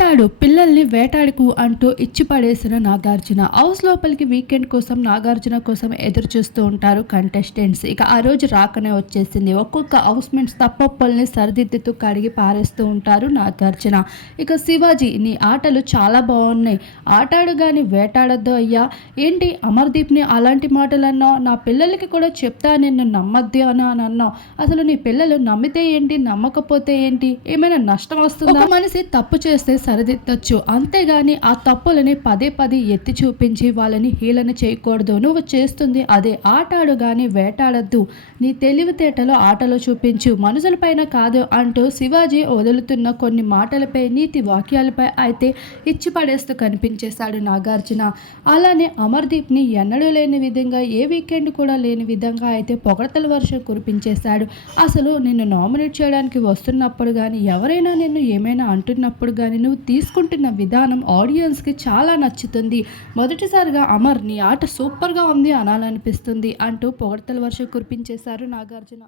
ఆటాడు పిల్లల్ని వేటాడుకు అంటూ ఇచ్చి పడేసిన నాగార్జున. హౌస్ లోపలికి వీకెండ్ కోసం నాగార్జున కోసం ఎదురు చూస్తూ ఉంటారు కంటెస్టెంట్స్. ఇక ఆ రోజు రాకనే వచ్చేసింది. ఒక్కొక్క హౌస్ మేట్స్ తప్పొప్పల్ని సరిదిద్దుతూ కడిగి పారేస్తూ ఉంటారు నాగార్జున. ఇక శివాజీ నీ ఆటలు చాలా బాగున్నాయి ఆటాడు కానీ వేటాడద్దు అయ్యా. ఏంటి అమర్దీప్ని అలాంటి మాటలు అన్నావు నా పిల్లలకి కూడా చెప్తా నిన్ను నమ్మద్దు అని అన్నావు. అసలు నీ పిల్లలు నమ్మితే ఏంటి? నమ్మకపోతే ఏంటి? ఏమైనా నష్టం వస్తుందా? మనిషి తప్పు చేస్తే సరిదిద్దొచ్చు. అంతేగాని ఆ తప్పులని పదే పదే ఎత్తి చూపించి వాళ్ళని హీలన చేయకూడదు. నువ్వు చేస్తుంది అదే. ఆటాడు కానీ వేటాడద్దు. నీ తెలివితేటలో ఆటలో చూపించు. మనుషులపైన కాదు అంటూ శివాజీ వదులుతున్న కొన్ని మాటలపై నీతి వాక్యాలపై అయితే ఇచ్చిపడేస్తూ కనిపించేశాడు నాగార్జున. అలానే అమర్దీప్ని ఎన్నడూ లేని విధంగా ఏ వీకెండ్ కూడా లేని విధంగా అయితే పొగడతల వర్షం కురిపించేశాడు. అసలు నిన్ను నామినేట్ చేయడానికి వస్తున్నప్పుడు కానీ ఎవరైనా నిన్ను ఏమైనా అంటున్నప్పుడు కానీ నువ్వు తీసుకుంటున్న విధానం ఆడియన్స్కి చాలా నచ్చుతుంది. మొదటిసారిగా అమర్ నీ ఆట సూపర్గా ఉంది అనాలనిపిస్తుంది అంటూ పొగడతల వర్షం కురిపించేశారు నాగార్జున.